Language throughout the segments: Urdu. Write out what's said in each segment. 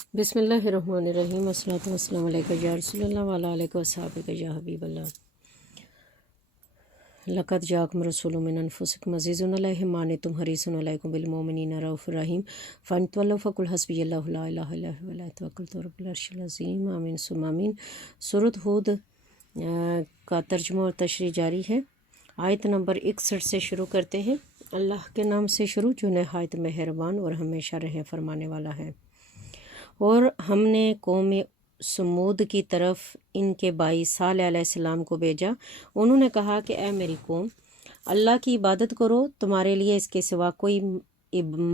بسم اللہ الرحمن الرحیم، والصلاۃ والسلام علیکہ یا رسول اللہ وعلی آلہ وصحبہ یا حبیب اللہ۔ لقد جاءکم رسول من انفسکم عزیز علیہ ما عنتم حریص علیکم بالمؤمنین رؤوف رحیم فإن تولوا فقل حسبی اللہ لا الہ الا هو علیہ توکلت رب العرش العظیم۔ آمین ثم آمین۔ سورۃ ہود کا ترجمہ اور تشریح جاری ہے۔ آیت نمبر 61 سے شروع کرتے ہیں۔ اللہ کے نام سے شروع جو نہایت مہربان اور ہمیشہ رحم فرمانے والا ہے۔ اور ہم نے قوم سمود کی طرف ان کے بھائی صالح علیہ السلام کو بھیجا۔ انہوں نے کہا کہ اے میری قوم، اللہ کی عبادت کرو، تمہارے لیے اس کے سوا کوئی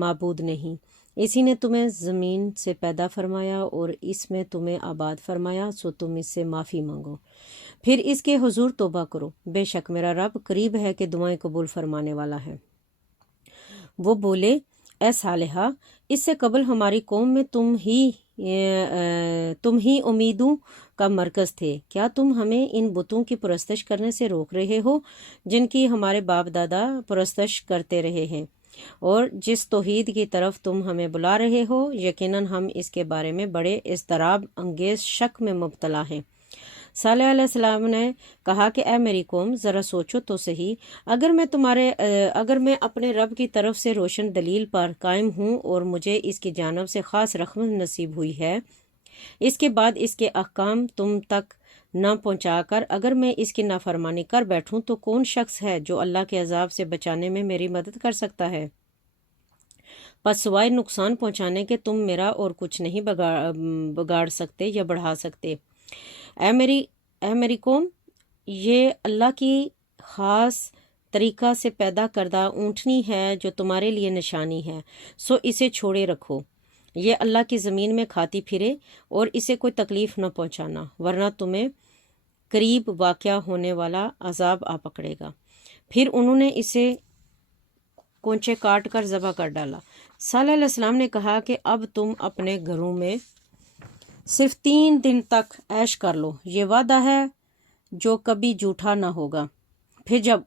معبود نہیں۔ اسی نے تمہیں زمین سے پیدا فرمایا اور اس میں تمہیں آباد فرمایا، سو تم اس سے معافی مانگو، پھر اس کے حضور توبہ کرو۔ بے شک میرا رب قریب ہے کہ دعائیں قبول فرمانے والا ہے۔ وہ بولے، اے صالحہ، اس سے قبل ہماری قوم میں تم ہی امیدوں کا مرکز تھے۔ کیا تم ہمیں ان بتوں کی پرستش کرنے سے روک رہے ہو جن کی ہمارے باپ دادا پرستش کرتے رہے ہیں؟ اور جس توحید کی طرف تم ہمیں بلا رہے ہو، یقیناً ہم اس کے بارے میں بڑے اضطراب انگیز شک میں مبتلا ہیں۔ صالح علیہ السلام نے کہا کہ اے میری قوم، ذرا سوچو تو صحیح، اگر میں اپنے رب کی طرف سے روشن دلیل پر قائم ہوں اور مجھے اس کی جانب سے خاص رحمت نصیب ہوئی ہے، اس کے بعد اس کے احکام تم تک نہ پہنچا کر اگر میں اس کی نافرمانی کر بیٹھوں تو کون شخص ہے جو اللہ کے عذاب سے بچانے میں میری مدد کر سکتا ہے؟ پس سوائے نقصان پہنچانے کے تم میرا اور کچھ نہیں بگاڑ سکتے یا بڑھا سکتے۔ اے میری قوم، یہ اللہ کی خاص طریقہ سے پیدا کردہ اونٹنی ہے جو تمہارے لیے نشانی ہے، سو اسے چھوڑے رکھو۔ یہ اللہ کی زمین میں کھاتی پھرے اور اسے کوئی تکلیف نہ پہنچانا، ورنہ تمہیں قریب واقع ہونے والا عذاب آ پکڑے گا۔ پھر انہوں نے اسے کونچے کاٹ کر ذبح کر ڈالا۔ صالح علیہ السلام نے کہا کہ اب تم اپنے گھروں میں صرف 3 دن تک عیش کر لو، یہ وعدہ ہے جو کبھی جھوٹا نہ ہوگا۔ پھر جب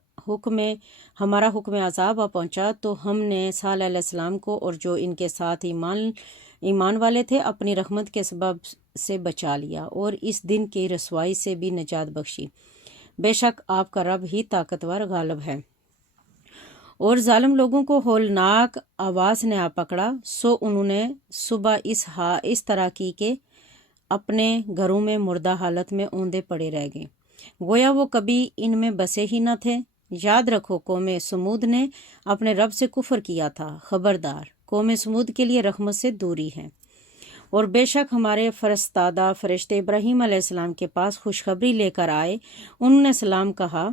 ہمارا حکم عذاب آ پہنچا تو ہم نے صالح علیہ السلام کو اور جو ان کے ساتھ ایمان والے تھے اپنی رحمت کے سبب سے بچا لیا اور اس دن کی رسوائی سے بھی نجات بخشی۔ بے شک آپ کا رب ہی طاقتور غالب ہے۔ اور ظالم لوگوں کو ہولناک آواز نے آ پکڑا، سو انہوں نے صبح اس طرح کی کہ اپنے گھروں میں مردہ حالت میں اوندے پڑے رہ گئے، گویا وہ کبھی ان میں بسے ہی نہ تھے۔ یاد رکھو، قوم سمود نے اپنے رب سے کفر کیا تھا، خبردار، قوم سمود کے لیے رحمت سے دوری ہے۔ اور بے شک ہمارے فرستادہ فرشتے ابراہیم علیہ السلام کے پاس خوشخبری لے کر آئے، انہوں نے سلام کہا۔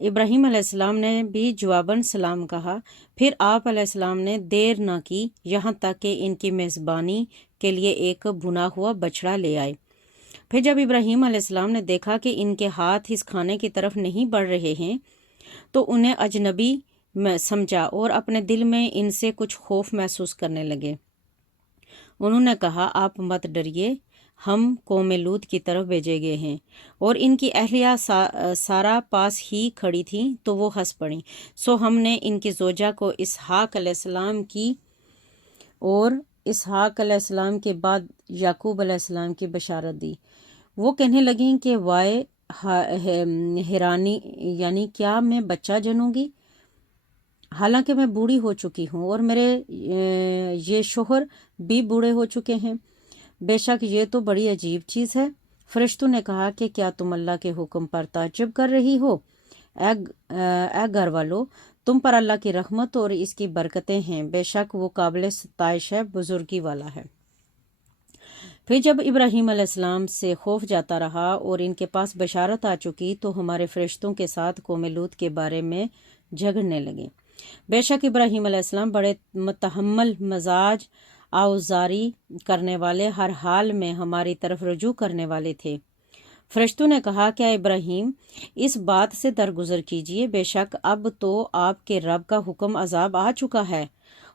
ابراہیم علیہ السلام نے بھی جواباً سلام کہا۔ پھر آپ علیہ السلام نے دیر نہ کی یہاں تک کہ ان کی میزبانی کے لیے ایک بھنا ہوا بچڑا لے آئے۔ پھر جب ابراہیم علیہ السلام نے دیکھا کہ ان کے ہاتھ اس کھانے کی طرف نہیں بڑھ رہے ہیں تو انہیں اجنبی سمجھا اور اپنے دل میں ان سے کچھ خوف محسوس کرنے لگے۔ انہوں نے کہا، آپ مت ڈریے، ہم قوم لوط کی طرف بھیجے گئے ہیں۔ اور ان کی اہلیہ سارا پاس ہی کھڑی تھی تو وہ ہنس پڑیں، سو ہم نے ان کی زوجہ کو اسحاق علیہ السلام کی اور اسحاق علیہ السلام کے بعد یعقوب علیہ السلام کی بشارت دی۔ وہ کہنے لگیں کہ وائے حیرانی، یعنی کیا میں بچہ جنوں گی، حالانکہ میں بوڑھی ہو چکی ہوں اور میرے یہ شوہر بھی بوڑھے ہو چکے ہیں۔ بے شک یہ تو بڑی عجیب چیز ہے۔ فرشتوں نے کہا کہ کیا تم اللہ کے حکم پر تعجب کر رہی ہو؟ اے گھر والو، تم پر اللہ کی رحمت اور اس کی برکتیں ہیں، بے شک وہ قابل ستائش ہے، بزرگی والا ہے۔ پھر جب ابراہیم علیہ السلام سے خوف جاتا رہا اور ان کے پاس بشارت آ چکی تو ہمارے فرشتوں کے ساتھ قوم لوط کے بارے میں جھگڑنے لگے۔ بے شک ابراہیم علیہ السلام بڑے متحمل مزاج، آؤزاری کرنے والے، ہر حال میں ہماری طرف رجوع کرنے والے تھے۔ فرشتوں نے کہا کہ اے ابراہیم، اس بات سے درگزر کیجئے، بے شک اب تو آپ کے رب کا حکم عذاب آ چکا ہے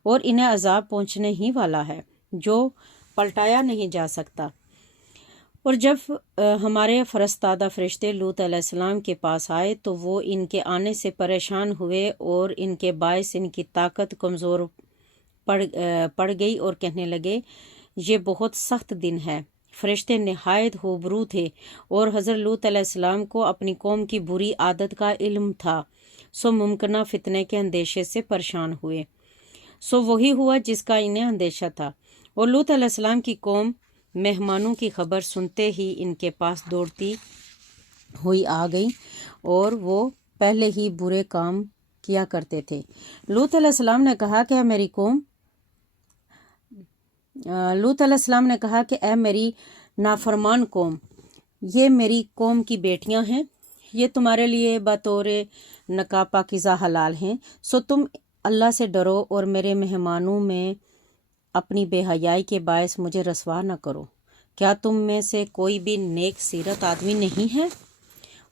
اور انہیں عذاب پہنچنے ہی والا ہے جو پلٹایا نہیں جا سکتا۔ اور جب ہمارے فرستادہ فرشتے لوط علیہ السلام کے پاس آئے تو وہ ان کے آنے سے پریشان ہوئے اور ان کے باعث ان کی طاقت کمزور پڑ گئی اور کہنے لگے، یہ بہت سخت دن ہے۔ فرشتے نہایت روبرو تھے اور حضرت لوط علیہ السلام کو اپنی قوم کی بری عادت کا علم تھا، سو ممکنہ فتنے کے اندیشے سے پریشان ہوئے۔ سو وہی ہوا جس کا انہیں اندیشہ تھا، اور لوط علیہ السلام کی قوم مہمانوں کی خبر سنتے ہی ان کے پاس دوڑتی ہوئی آ گئی، اور وہ پہلے ہی برے کام کیا کرتے تھے۔ لوط علیہ السلام نے کہا کہ اے میری نافرمان قوم، یہ میری قوم کی بیٹیاں ہیں، یہ تمہارے لیے بطور نکاح پاکیزہ حلال ہیں، سو تم اللہ سے ڈرو اور میرے مہمانوں میں اپنی بے حیائی کے باعث مجھے رسوا نہ کرو۔ کیا تم میں سے کوئی بھی نیک سیرت آدمی نہیں ہے؟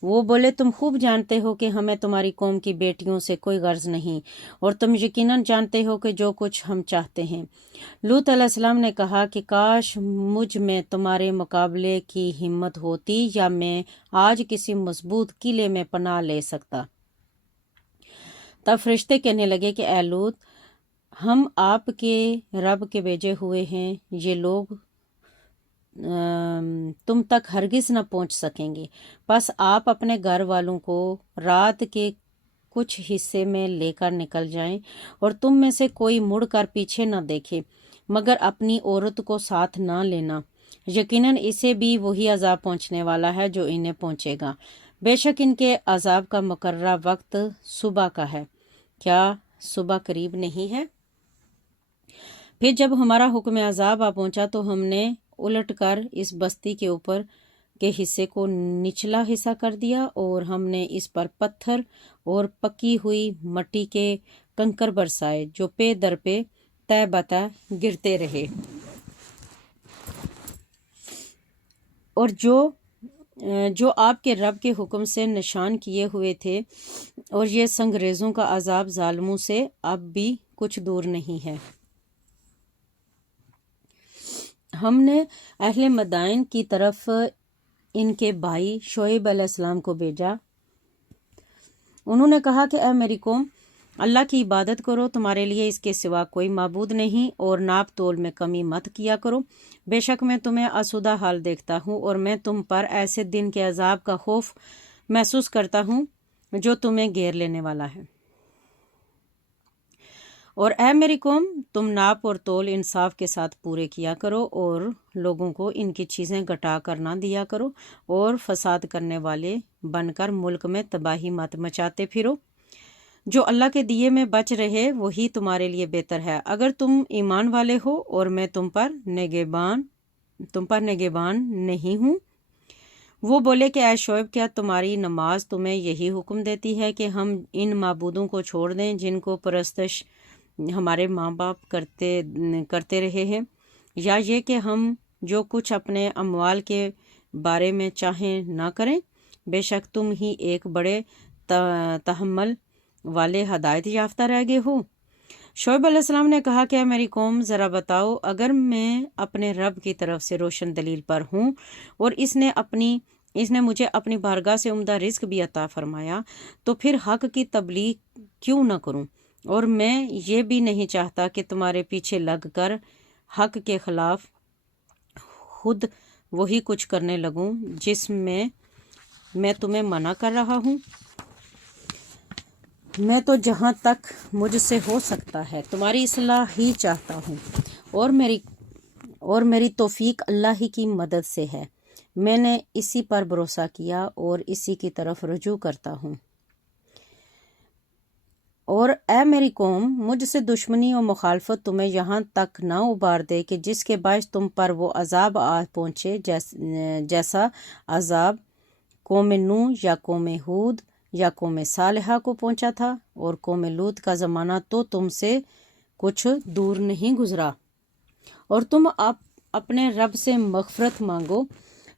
وہ بولے، تم خوب جانتے ہو کہ ہمیں تمہاری قوم کی بیٹیوں سے کوئی غرض نہیں، اور تم یقیناً جانتے ہو کہ جو کچھ ہم چاہتے ہیں۔ لوط علیہ السلام نے کہا کہ کاش مجھ میں تمہارے مقابلے کی ہمت ہوتی، یا میں آج کسی مضبوط قلعے میں پناہ لے سکتا۔ تب فرشتے کہنے لگے کہ اے لوط، ہم آپ کے رب کے بھیجے ہوئے ہیں، یہ لوگ تم تک ہرگز نہ پہنچ سکیں گے، بس آپ اپنے گھر والوں کو رات کے کچھ حصے میں لے کر نکل جائیں، اور تم میں سے کوئی مڑ کر پیچھے نہ دیکھے، مگر اپنی عورت کو ساتھ نہ لینا، یقیناً اسے بھی وہی عذاب پہنچنے والا ہے جو انہیں پہنچے گا۔ بے شک ان کے عذاب کا مقررہ وقت صبح کا ہے، کیا صبح قریب نہیں ہے؟ پھر جب ہمارا حکم عذاب آ پہنچا تو ہم نے الٹ کر اس بستی کے اوپر کے حصے کو نچلا حصہ کر دیا، اور ہم نے اس پر پتھر اور پکی ہوئی مٹی کے کنکر برسائے جو پے در پہ تہ بتہ گرتے رہے، اور جو آپ کے رب کے حکم سے نشان کیے ہوئے تھے، اور یہ سنگریزوں کا عذاب ظالموں سے اب بھی کچھ دور نہیں ہے۔ ہم نے اہل مدائن کی طرف ان کے بھائی شعیب علیہ السلام کو بھیجا۔ انہوں نے کہا کہ اے میری قوم، اللہ کی عبادت کرو، تمہارے لیے اس کے سوا کوئی معبود نہیں، اور ناپ تول میں کمی مت کیا کرو۔ بے شک میں تمہیں آسودہ حال دیکھتا ہوں، اور میں تم پر ایسے دن کے عذاب کا خوف محسوس کرتا ہوں جو تمہیں گھیر لینے والا ہے۔ اور اے میری قوم، تم ناپ اور تول انصاف کے ساتھ پورے کیا کرو، اور لوگوں کو ان کی چیزیں گھٹا کر نہ دیا کرو، اور فساد کرنے والے بن کر ملک میں تباہی مت مچاتے پھرو۔ جو اللہ کے دیے میں بچ رہے وہی تمہارے لیے بہتر ہے، اگر تم ایمان والے ہو، اور میں تم پر نگہبان نہیں ہوں۔ وہ بولے کہ اے شعیب، کیا تمہاری نماز تمہیں یہی حکم دیتی ہے کہ ہم ان معبودوں کو چھوڑ دیں جن کو پرستش ہمارے ماں باپ کرتے رہے ہیں، یا یہ کہ ہم جو کچھ اپنے اموال کے بارے میں چاہیں نہ کریں؟ بے شک تم ہی ایک بڑے تحمل والے ہدایت یافتہ رہ گئے ہو۔ شعیب علیہ السلام نے کہا کہ اے میری قوم، ذرا بتاؤ، اگر میں اپنے رب کی طرف سے روشن دلیل پر ہوں، اور اس نے مجھے اپنی بارگاہ سے عمدہ رزق بھی عطا فرمایا، تو پھر حق کی تبلیغ کیوں نہ کروں؟ اور میں یہ بھی نہیں چاہتا کہ تمہارے پیچھے لگ کر حق کے خلاف خود وہی کچھ کرنے لگوں جس میں تمہیں منع کر رہا ہوں۔ میں تو جہاں تک مجھ سے ہو سکتا ہے تمہاری اصلاح ہی چاہتا ہوں، اور میری توفیق اللہ ہی کی مدد سے ہے۔ میں نے اسی پر بھروسہ کیا اور اسی کی طرف رجوع کرتا ہوں۔ اور اے میری قوم، مجھ سے دشمنی و مخالفت تمہیں یہاں تک نہ ابھار دے کہ جس کے باعث تم پر وہ عذاب آ پہنچے جیسا عذاب قوم نوح یا قوم ہود یا قوم صالحہ کو پہنچا تھا، اور قوم لوط کا زمانہ تو تم سے کچھ دور نہیں گزرا۔ اور تم اپنے رب سے مغفرت مانگو،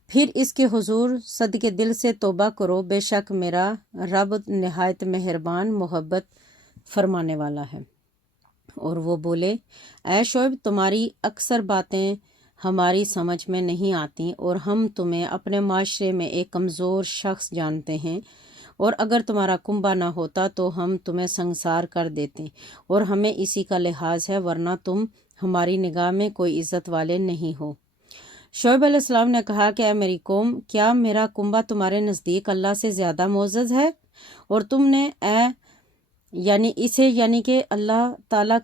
پھر اس کے حضور صدقے دل سے توبہ کرو، بے شک میرا رب نہایت مہربان محبت فرمانے والا ہے۔ اور وہ بولے، اے شعیب، تمہاری اکثر باتیں ہماری سمجھ میں نہیں آتی، اور ہم تمہیں اپنے معاشرے میں ایک کمزور شخص جانتے ہیں، اور اگر تمہارا کنبہ نہ ہوتا تو ہم تمہیں سنگسار کر دیتے، اور ہمیں اسی کا لحاظ ہے، ورنہ تم ہماری نگاہ میں کوئی عزت والے نہیں ہو۔ شعیب علیہ السلام نے کہا کہ اے میری قوم، کیا میرا کنبہ تمہارے نزدیک اللہ سے زیادہ معزز ہے؟ اور تم نے یعنی کہ اللہ تعالیٰ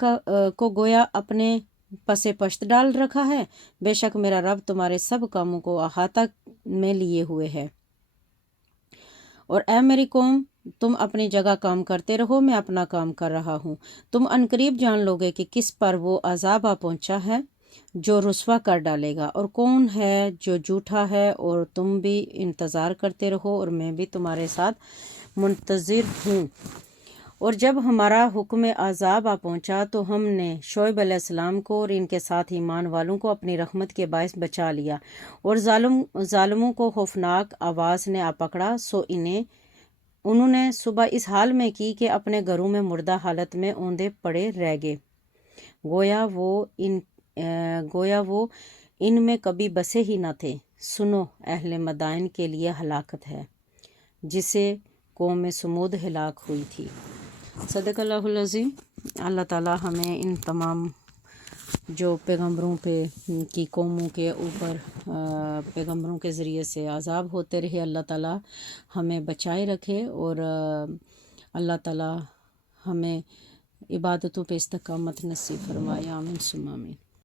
کو گویا اپنے پس پشت ڈال رکھا ہے؟ بے شک میرا رب تمہارے سب کاموں کو احاطہ میں لیے ہوئے ہے۔ اور اے میری قوم، تم اپنی جگہ کام کرتے رہو، میں اپنا کام کر رہا ہوں۔ تم عنقریب جان لوگے کہ کس پر وہ عذاب آ پہنچا ہے جو رسوا کر ڈالے گا، اور کون ہے جو جھوٹا ہے، اور تم بھی انتظار کرتے رہو اور میں بھی تمہارے ساتھ منتظر ہوں۔ اور جب ہمارا حکم عذاب آ پہنچا تو ہم نے شعیب علیہ السلام کو اور ان کے ساتھ ایمان والوں کو اپنی رحمت کے باعث بچا لیا، اور ظالموں کو خوفناک آواز نے آ پکڑا، سو انہوں نے صبح اس حال میں کی کہ اپنے گھروں میں مردہ حالت میں اوندے پڑے رہ گئے، گویا وہ ان میں کبھی بسے ہی نہ تھے۔ سنو، اہل مدائن کے لیے ہلاکت ہے جسے قوم سمود ہلاک ہوئی تھی۔ صدق اللہ العظیم۔ اللہ تعالیٰ ہمیں ان تمام جو پیغمبروں کی قوموں کے اوپر پیغمبروں کے ذریعے سے عذاب ہوتے رہے، اللہ تعالیٰ ہمیں بچائے رکھے، اور اللہ تعالیٰ ہمیں عبادتوں پہ استقامت نصیب فرمائے۔ آمین ثم آمین۔